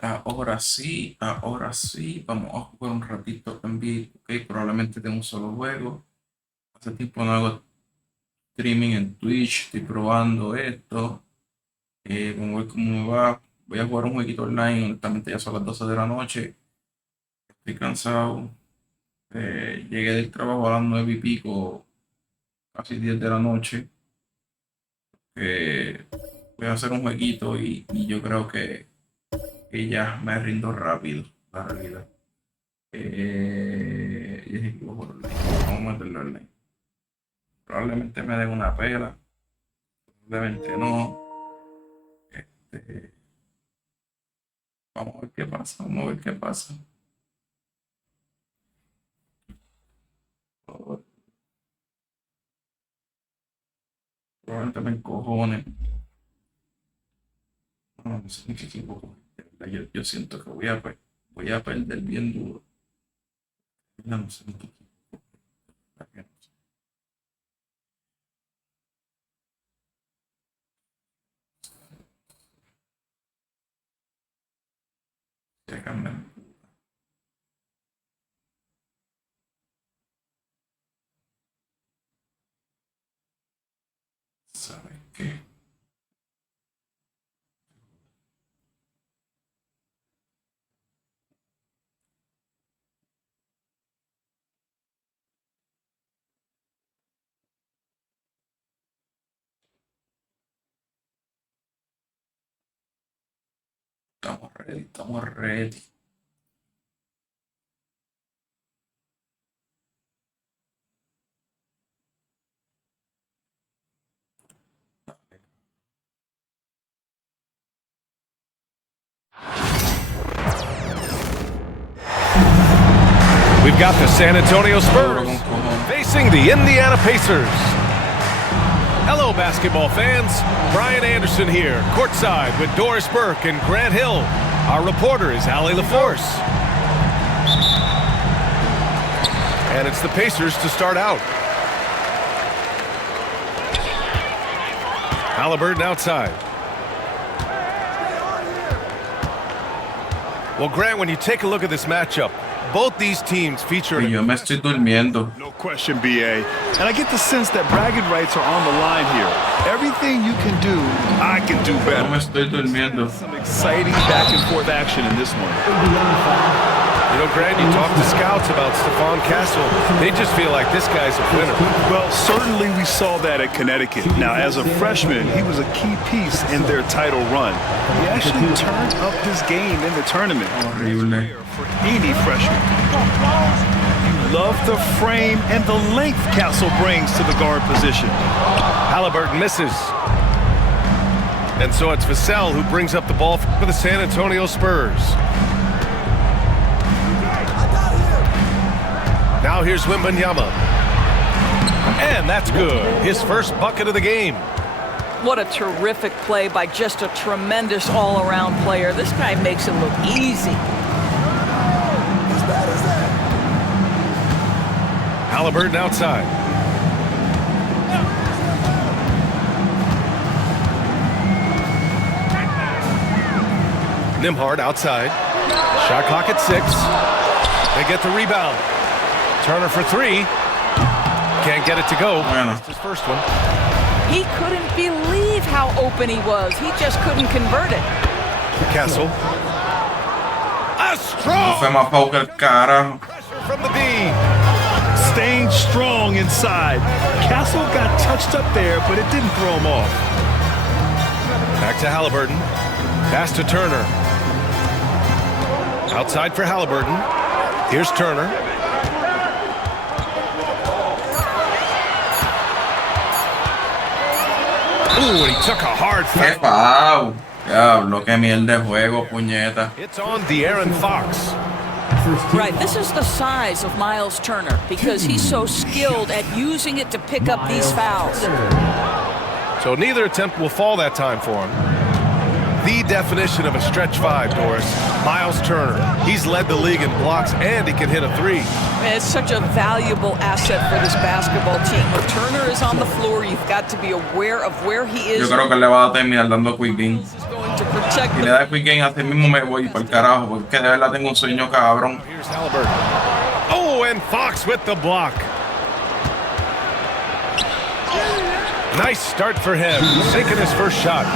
ahora sí, vamos a jugar un ratito en vivo, ok, probablemente de un solo juego. Hace tiempo no hago streaming en Twitch, estoy probando esto, vamos a ver cómo me va. Voy a jugar un jueguito online, honestamente ya son las 12 de la noche, estoy cansado, llegué del trabajo a las 9 y pico, casi 10 de la noche. Voy a hacer un jueguito y yo creo que ya me rindo rápido, la realidad. Y es equipo por online. Vamos a meterlo online. Probablemente me den una pela, probablemente no. Este, vamos a ver qué pasa, vamos a ver qué pasa. Probablemente me encojone. No, no sé ni qué equipo coger. De verdad, yo siento que voy a perder bien duro. Ya no sé ni qué equipo coger. Déjame. ¿Sabes qué? Estamos ready, estamos ready. We've got the San Antonio Spurs facing the Indiana Pacers. Hello, basketball fans. Brian Anderson here, courtside with Doris Burke and Grant Hill. Our reporter is Allie LaForce. And it's the Pacers to start out. Halliburton outside. Well, Grant, when you take a look at this matchup, both these teams feature... Y yo me estoy durmiendo. No question, BA. And I get the sense that bragging rights are on the line here. Everything you can do, I can do Yo better. me estoy durmiendo. Some exciting back and forth action in this one. You know, Grant, you talk to scouts about Stephon Castle. They just feel like this guy's a winner. Well, certainly we saw that at Connecticut. Now, as a freshman, he was a key piece in their title run. He actually turned up his game in the tournament. Horrible. For any freshman. You love the frame and the length Castle brings to the guard position. Halliburton misses. And so it's Vassell who brings up the ball for the San Antonio Spurs. Now here's Wembanyama. And that's good. His first bucket of the game. What a terrific play by just a tremendous all-around player. This guy makes it look easy. Halliburton outside. Nembhard outside. Shot clock at 6. They get the rebound. Turner for 3. Can't get it to go. That's his first one. He couldn't believe how open he was. He just couldn't convert it. Castle. A strong Fue más pau que el carajo. pressure from the D. Staying strong inside. Castle got touched up there, but it didn't throw him off. Back to Halliburton. Pass to Turner. Outside for Halliburton. Here's Turner. Ooh, and he took a hard ¡Qué foul. pau! Diablo, qué mierda de juego, puñeta. It's on De'Aaron Fox. Right, this is the size of Miles Turner because he's so skilled at using it to pick up these fouls. So neither attempt will fall that time for him. The definition of a stretch 5, Doris. Miles Turner. He's led the league in blocks and he can hit a 3. Man, it's such a valuable asset for this basketball team. When Turner is on the floor, you've got to be aware of where he Yo is. creo que le va a terminar dando quick game. Is going to protect Y le da quick game, así mismo me voy para el carajo, porque de verdad tengo un sueño cabrón. Here's Halliburton. Oh, and Fox with the block. Nice start for him, sinking his first shot.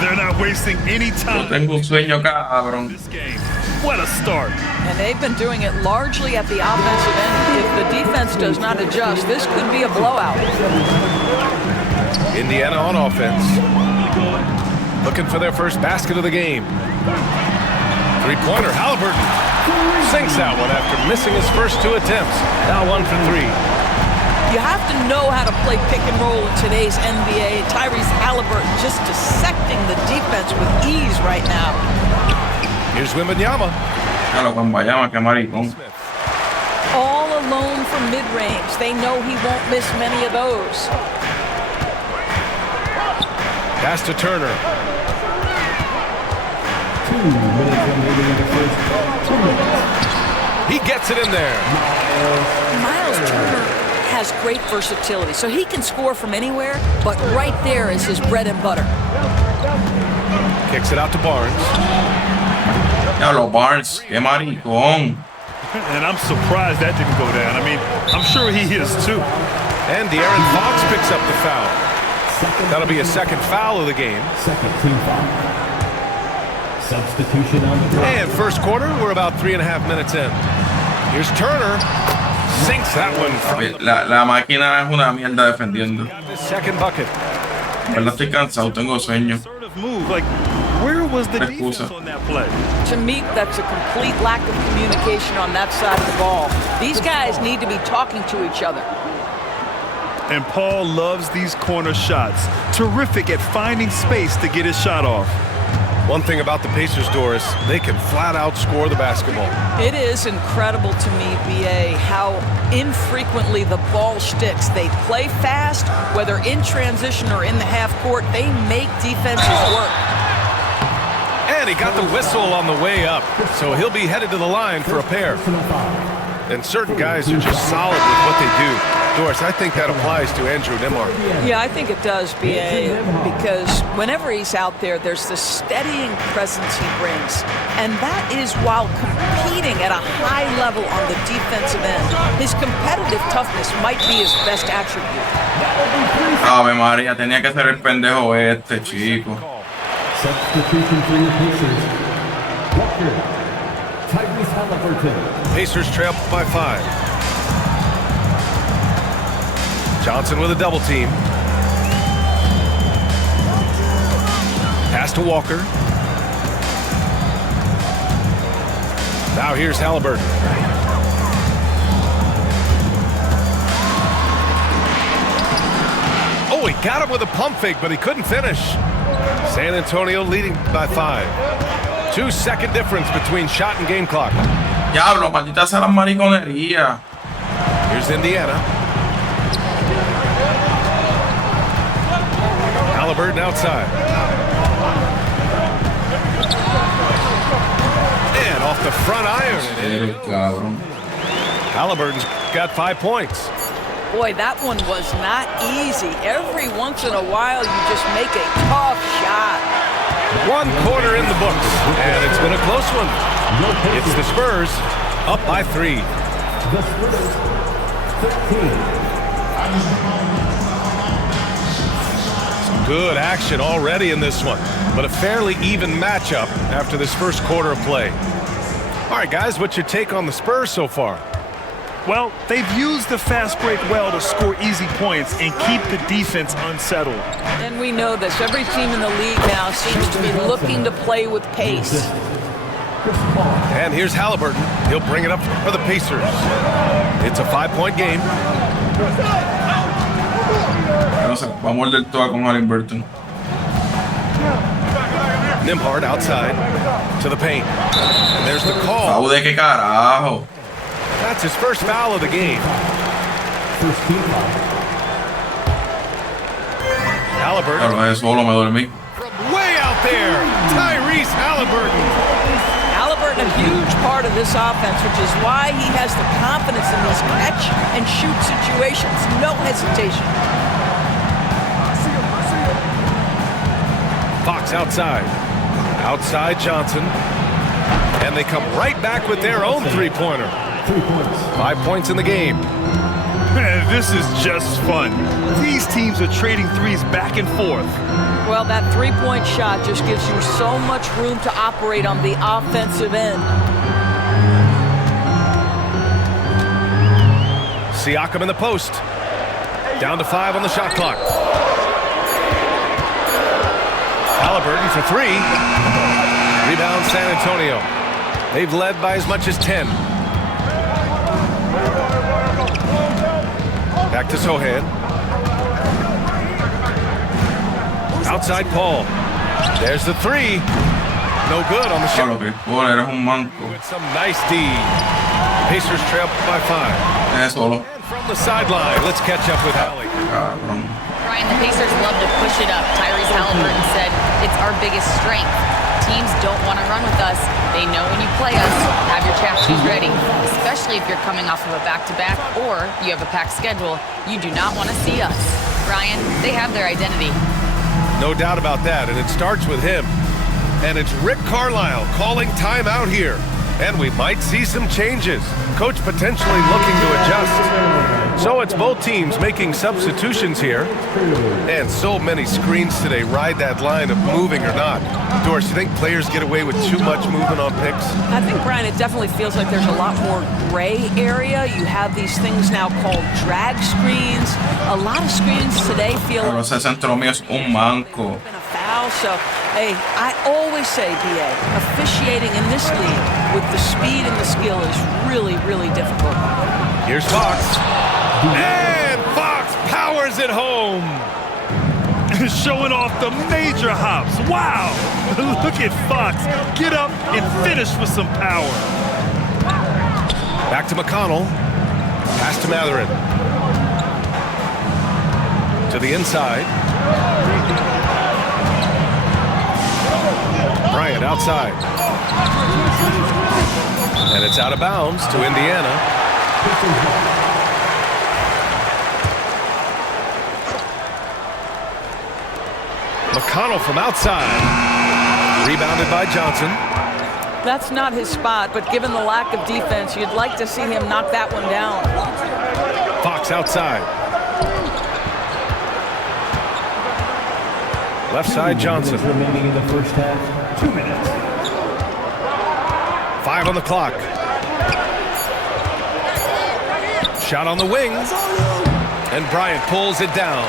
They're not wasting any Yo time. tengo un sueño cabrón. This game. What a start. And they've been doing it largely at the offensive end. If the defense does not adjust, this could be a blowout. Indiana on offense. Looking for their first basket of the game. Three-pointer, Halliburton. Sinks that one after missing his first 2 attempts. Now 1 for 3. You have to know how to play pick and roll in today's NBA. Tyrese Halliburton just dissecting the defense with ease right now. Here's Wembanyama. Claro, Wembanyama, qué maricón. All alone from mid-range. They know he won't miss many of those. Pass to Turner. 2 minutes remaining in the first 2 minutes. He gets it in there. Miles Turner has great versatility, so he can score from anywhere, but right there is his bread and butter. Kicks it out to Barnes. Diablo, Barnes, qué maricón. And I'm surprised that didn't go down. I mean, I'm sure he is too. And De'Aaron Fox picks up the foul. That'll be a second foul of the game. Second team foul. Substitution on the floor. And first quarter, we're about 3.5 minutes in. Here's Turner. Sinks that one from La máquina es una mierda defendiendo. the second bucket. De verdad estoy cansado, tengo sueño. Assertive move. Like, where was the defense Excusa. on that play? To me, that's a complete lack of communication on that side of the ball. These guys need to be talking to each other. And Paul loves these corner shots. Terrific at finding space to get his shot off. One thing about the Pacers, Doris, they can flat out score the basketball. It is incredible to me, BA, how infrequently the ball sticks. They play fast, whether in transition or in the half court. They make defenses work. And he got the whistle on the way up, so he'll be headed to the line for a pair. And certain guys are just solid with what they do. Doris, I think that applies to Andrew Nembhard. Yeah, I think it does, BA, because whenever he's out there, there's the steadying presence he brings. And that is while competing at a high level on the defensive end. His competitive toughness might be his best attribute. Ave María, tenía que ser el pendejo este, chico. Substitution for the Pacers. Walker. Tyrese Halliburton. Pacers trail by 5. Johnson with a double team. Pass to Walker. Now here's Halliburton. Oh, he got him with a pump fake, but he couldn't finish. San Antonio leading by 5. 2-second difference between shot and game clock. Diablo, maldita sea la mariconería. Here's Indiana. Halliburton outside. And off the front iron. El cabrón. Halliburton's got 5 points. Boy, that one was not easy. Every once in a while, you just make a tough shot. 1 quarter in the books, and it's been a close one. It's the Spurs up by 3. The Spurs. 13. Good action already in this one, but a fairly even matchup after this first quarter of play. All right, guys, what's your take on the Spurs so far? Well, they've used the fast break well to score easy points and keep the defense unsettled. And we know this. Every team in the league now seems to be looking to play with pace. And here's Halliburton. He'll bring it up for the Pacers. It's a 5-point game. No sé, va a morder toda con Halliburton. Nembhard outside to the paint. And there's the call. Foul de qué carajo. That's his first foul of the game. First team foul. Halliburton Diablo, es solo me dormí. from way out there. Tyrese Halliburton. Halliburton, a huge part of this offense, which is why he has the confidence in these catch and shoot situations. No hesitation. Fox outside. Outside Johnson. And they come right back with their own three-pointer. 3 points. 5 points in the game. Man, this is just fun. These teams are trading threes back and forth. Well, that three-point shot just gives you so much room to operate on the offensive end. Siakam in the post. Down to 5 on the shot clock. Halliburton for 3. Rebound San Antonio. They've led by as much as 10. Back to Sohan. Outside Paul. There's the 3. No good on the shot. Lo que bola, eres un manco. With some nice D. Pacers trail by 5. Solo. And from the sideline, let's catch up with Hallie. Cabrón. Brian, the Pacers love to push it up. Tyrese Halliburton said it's our biggest strength. Teams don't want to run with us. They know when you play us, have your trap shoes ready, especially if you're coming off of a back-to-back or you have a packed schedule. You do not want to see us. Brian, they have their identity. No doubt about that, and it starts with him. And it's Rick Carlisle calling timeout here. And we might see some changes. Coach potentially looking to adjust. So it's both teams making substitutions here. And so many screens today ride that line of moving or not. Doris, you think players get away with too much movement on picks? I think, Brian, it definitely feels like there's a lot more gray area. You have these things now called drag screens. A lot of screens today feel Pero ese centro mío es un manco. been a foul. So, hey, I always say, BA, officiating in this league with the speed and the skill is really, really difficult. Here's Fox. And Fox powers it home. Showing off the major hops. Wow! Look at Fox. Get up and finish with some power. Back to McConnell. Pass to Matherin. To the inside. Bryant outside. And it's out of bounds to Indiana. McConnell from outside. Rebounded by Johnson. That's not his spot, but given the lack of defense, you'd like to see him knock that one down. Fox outside. Left side Johnson. Remaining in the first half. 2 minutes. 5 on the clock. Shot on the wing. And Bryant pulls it down.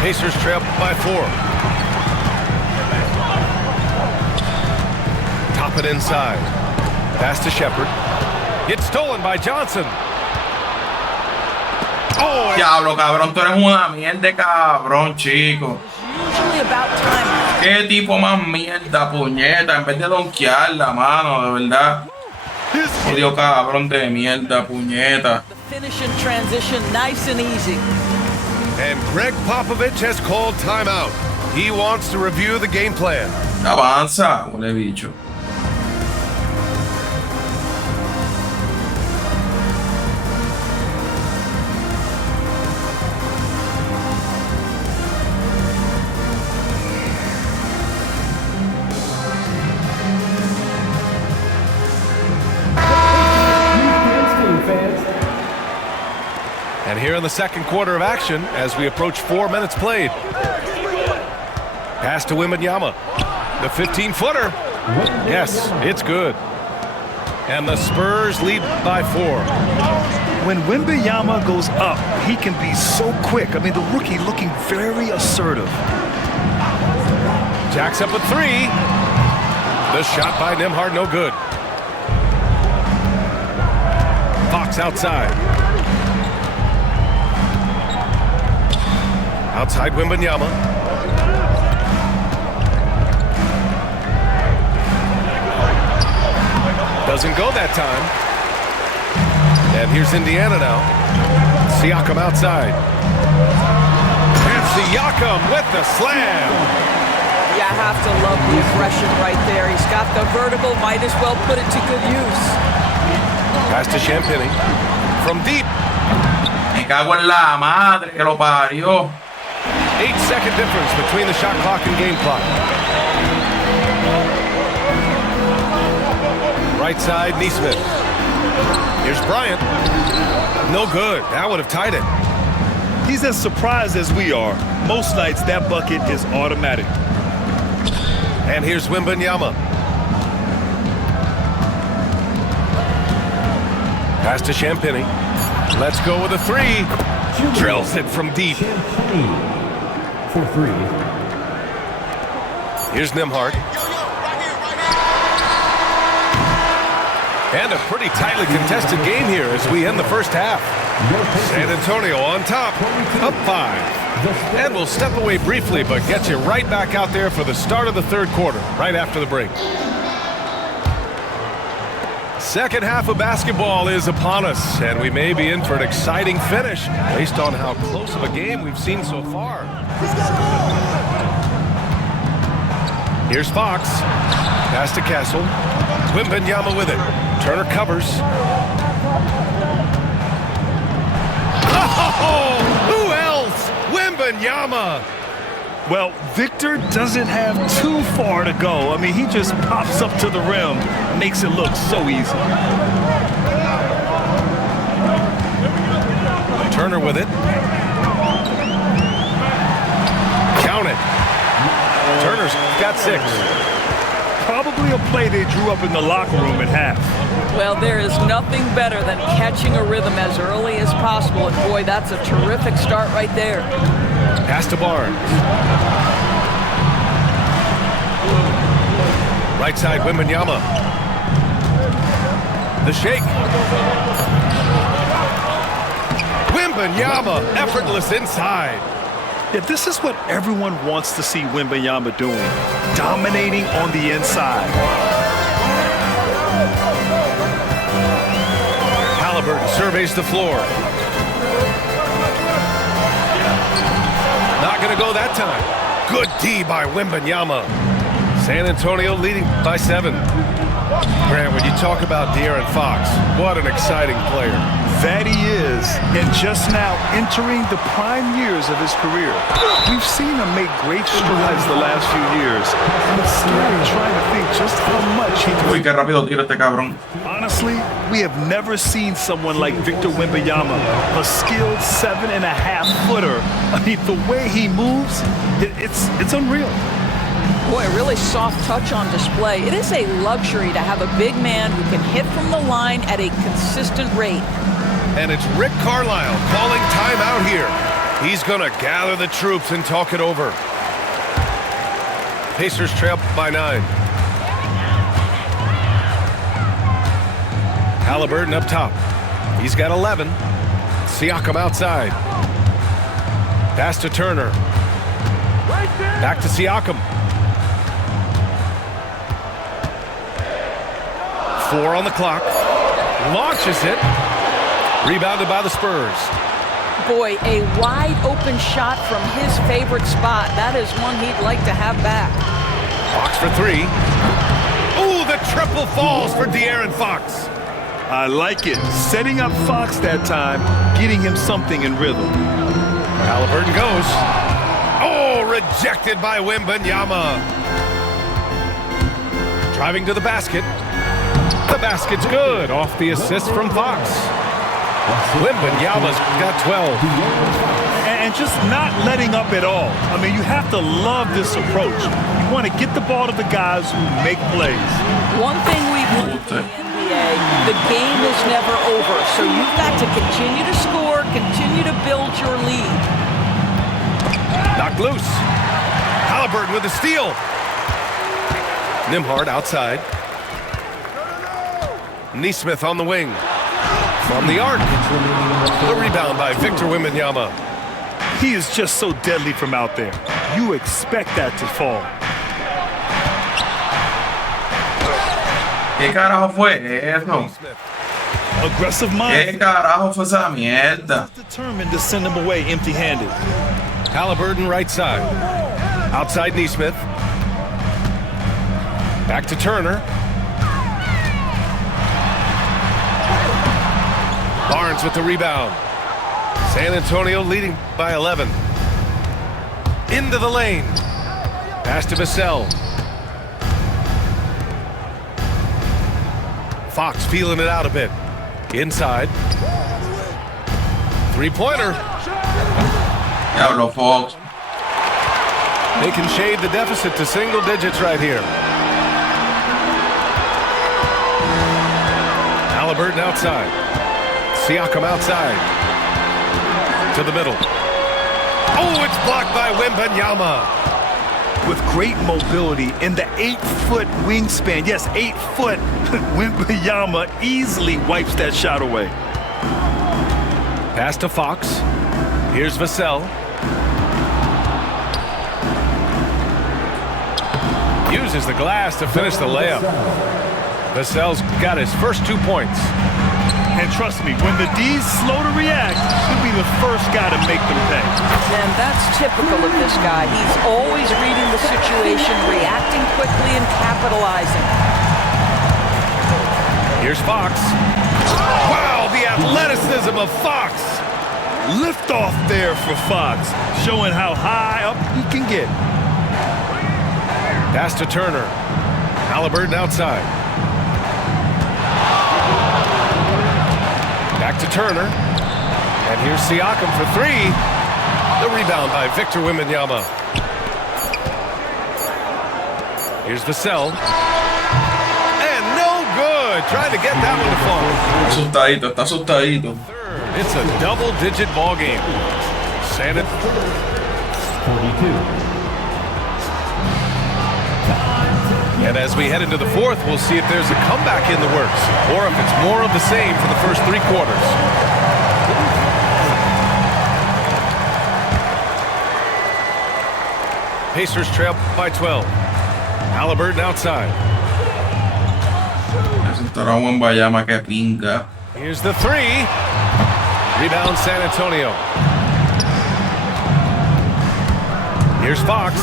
Pacers trail by 4. Top it inside. Pass to Shepard. It's stolen by Johnson. Oh, Diablo, cabrón, tú eres una mierda, cabrón, chico. Usually about time. Qué tipo más mierda, puñeta. En vez de donkearla, mano, de verdad. Medio cabrón de mierda, puñeta. The finish and transition, nice and easy. and Greg Popovich has called timeout. He wants to review the game plan. Avanza, huele bicho. And here in the second quarter of action, as we approach 4 minutes played. Pass to Wembanyama. The 15-footer. Yes, it's good. And the Spurs lead by 4. When Wembanyama goes up, he can be so quick. I mean, the rookie looking very assertive. Jacks up with 3. The shot by Nembhard, no good. Fox outside. Outside Wembanyama. Doesn't go that time. And here's Indiana now. Siakam outside. And Siakam with the slam. You have to love the aggression right there. He's got the vertical, might as well put it to good use. Pass to Champagny. From deep. Me cago en la madre que lo parió. 8-second difference between the shot clock and game clock. Right side, Neesmith. Here's Bryant. No good. That would have tied it. He's as surprised as we are. Most nights, that bucket is automatic. And here's Wembanyama. Pass to Champagny. Let's go with a three. Drills it from deep. For three. Here's Nembhard. And a pretty tightly contested game here as we end the first half. San Antonio on top, up 5. And we'll step away briefly, but get you right back out there for the start of the third quarter, right after the break. Second half of basketball is upon us, and we may be in for an exciting finish based on how close of a game we've seen so far. Here's Fox. Pass to Castle. Wembanyama with it. Turner covers. Oh, who else? Wembanyama. Well, Victor doesn't have too far to go. I mean, he just pops up to the rim, makes it look so easy. Turner with it. Count it. Turner's got 6. Probably a play they drew up in the locker room at half. Well, there is nothing better than catching a rhythm as early as possible. And boy, that's a terrific start right there. Pass to Barnes. Right side, Wembanyama. The shake. Wembanyama, effortless inside. Yeah, this is what everyone wants to see Wembanyama doing, dominating on the inside. Halliburton surveys the floor. Not going to go that time. Good D by Wembanyama. San Antonio leading by 7. Grant, when you talk about De'Aaron Fox, what an exciting player. That he is, and just now entering the prime years of his career. We've seen him make great strides the last few years. I'm still trying to think just how much he can. Uy, qué rápido tira este cabrón. Honestly, we have never seen someone like Victor Wembanyama, a skilled 7.5-footer. I mean, the way he moves, it's unreal. Boy, a really soft touch on display. It is a luxury to have a big man who can hit from the line at a consistent rate. And it's Rick Carlisle calling timeout here. He's going to gather the troops and talk it over. Pacers trail by 9. Halliburton up top. He's got 11. Siakam outside. Pass to Turner. Back to Siakam. 4 on the clock. Launches it. Rebounded by the Spurs. Boy, a wide open shot from his favorite spot. That is one he'd like to have back. Fox for 3. Ooh, the triple falls for De'Aaron Fox. I like it. Setting up Fox that time, getting him something in rhythm. Halliburton goes. Oh, rejected by Wembanyama. Driving to the basket. The basket's good off the assist from Fox. Wembanyama's got 12. And just not letting up at all. I mean, you have to love this approach. You want to get the ball to the guys who make plays. One thing we've learned in the NBA, the game is never over. So you've got to continue to score, continue to build your lead. Knocked loose. Halliburton with the steal. Nembhard outside. Neesmith on the wing. From the arc. The rebound by Victor Wembanyama. He is just so deadly from out there. You expect that to fall. ¿Qué carajo fue eso? Aggressive mind. ¿Qué carajo fue esa mierda? Determined to send him away empty-handed. Halliburton right side. Outside Neesmith. Back to Turner. Barnes with the rebound. San Antonio leading by 11. Into the lane. Pass to Vassell. Fox feeling it out a bit. Inside. Three-pointer. Diablo, Fox. They can shade the deficit to single digits right here. Halliburton outside. Siakam outside. To the middle. Oh, it's blocked by Wembanyama. With great mobility in the 8-foot wingspan. Yes, 8 foot. Wembanyama easily wipes that shot away. Pass to Fox. Here's Vassell. Uses the glass to finish the layup. Vassell's got his first 2 points. And trust me, when the D's slow to react, he'll be the first guy to make them pay. And that's typical of this guy. He's always reading the situation, reacting quickly and capitalizing. Here's Fox. Wow, the athleticism of Fox. Lift off there for Fox, showing how high up he can get. Pass to Turner. Halliburton outside. Back to Turner. And here's Siakam for three. The rebound by Victor Wembanyama. Here's Vassell. And no good. Trying to get that one to fall. Asustadito, está asustadito. It's a double-digit ball game. Sandit. 42. And as we head into the fourth, we'll see if there's a comeback in the works or if it's more of the same for the first 3 quarters. Pacers trail by 12. Halliburton outside. Presentará un Wembanyama que pinga. Here's the three. Rebound San Antonio. Here's Fox.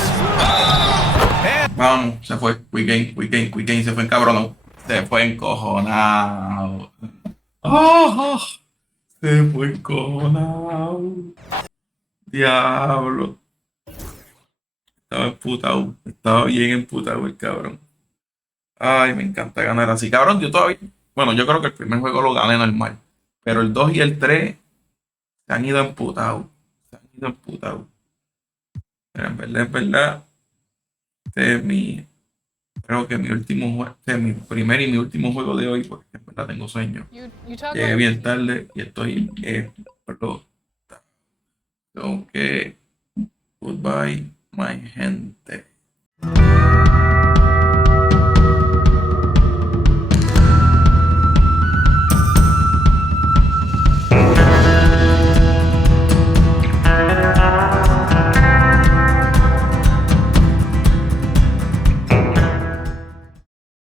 And Vamos, se fue. Quick game, se fue encabronado. Se fue encojonado. ¡Oh! Se fue encojonado. Diablo. Estaba emputado. Estaba bien emputado el cabrón. Ay, me encanta ganar así. Cabrón, yo todavía... Bueno, yo creo que el primer juego lo gané normal. Pero el 2 y el 3 se han ido emputados. Pero en verdad, creo que mi último juego, mi primer y mi último juego de hoy, porque en verdad tengo sueño. Llegué bien tarde y estoy explotado. So que, goodbye, my gente.